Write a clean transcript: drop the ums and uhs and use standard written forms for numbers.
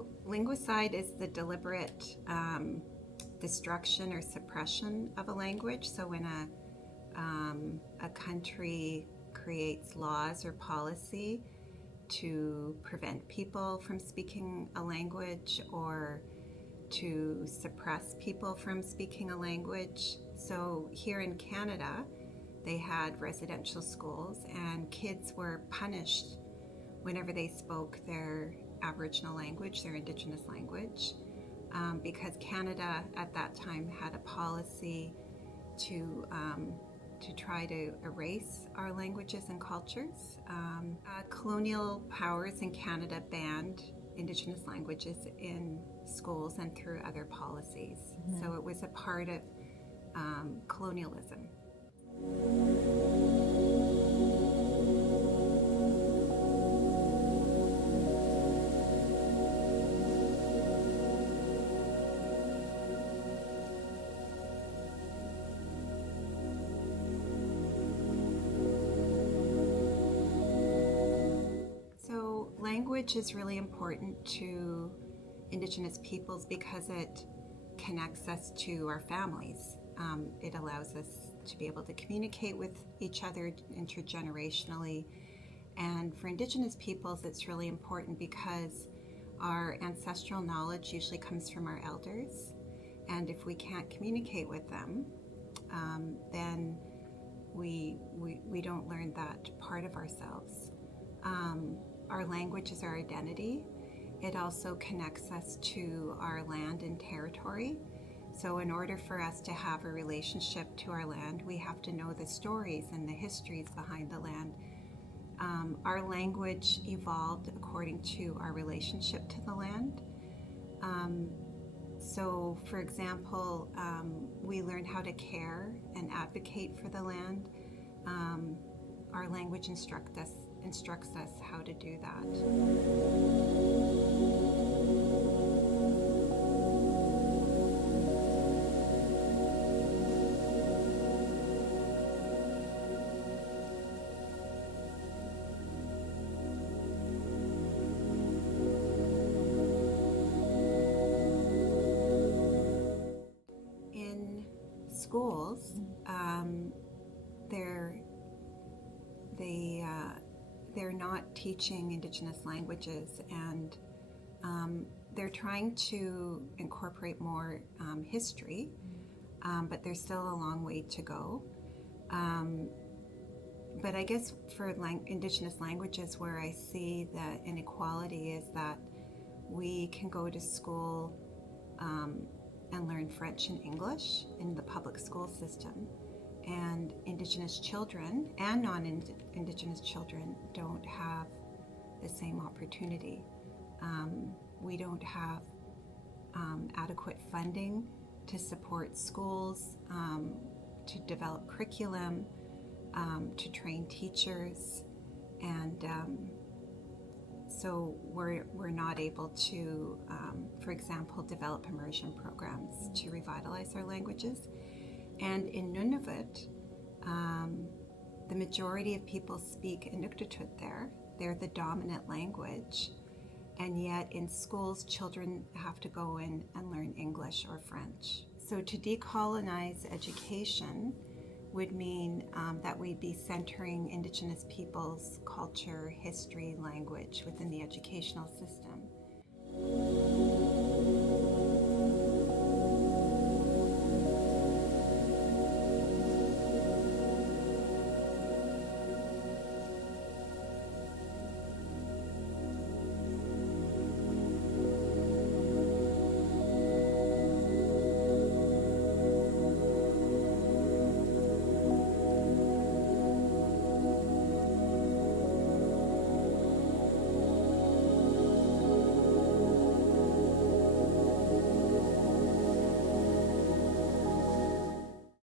So, linguicide is the deliberate destruction or suppression of a language. So, when a country creates laws or policy to prevent people from speaking a language or to suppress people from speaking a language. So, here in Canada, they had residential schools, and kids were punished whenever they spoke their Aboriginal language, their Indigenous language, because Canada at that time had a policy to try to erase our languages and cultures. Colonial powers in Canada banned Indigenous languages in schools and through other policies. Mm-hmm. So it was a part of colonialism. Language is really important to Indigenous peoples because it connects us to our families. It allows us to be able to communicate with each other intergenerationally. And for Indigenous peoples, it's really important because our ancestral knowledge usually comes from our elders. And if we can't communicate with them, then we don't learn that part of ourselves. Our language is our identity. It also connects us to our land and territory. So in order for us to have a relationship to our land, we have to know the stories and the histories behind the land. Our language evolved according to our relationship to the land. So for example, we learn how to care and advocate for the land. Our language instructs us how to do that. In schools, they're not teaching Indigenous languages, and they're trying to incorporate more history, but there's still a long way to go. But I guess for Indigenous languages, where I see the inequality is that we can go to school and learn French and English in the public school system, and Indigenous children and non-Indigenous children don't have the same opportunity. We don't have adequate funding to support schools, to develop curriculum, to train teachers, and so we're not able to, for example, develop immersion programs to revitalize our languages. And in Nunavut, the majority of people speak Inuktitut there. They're the dominant language. And yet in schools, children have to go in and learn English or French. So to decolonize education would mean that we'd be centering Indigenous peoples' culture, history, language within the educational system.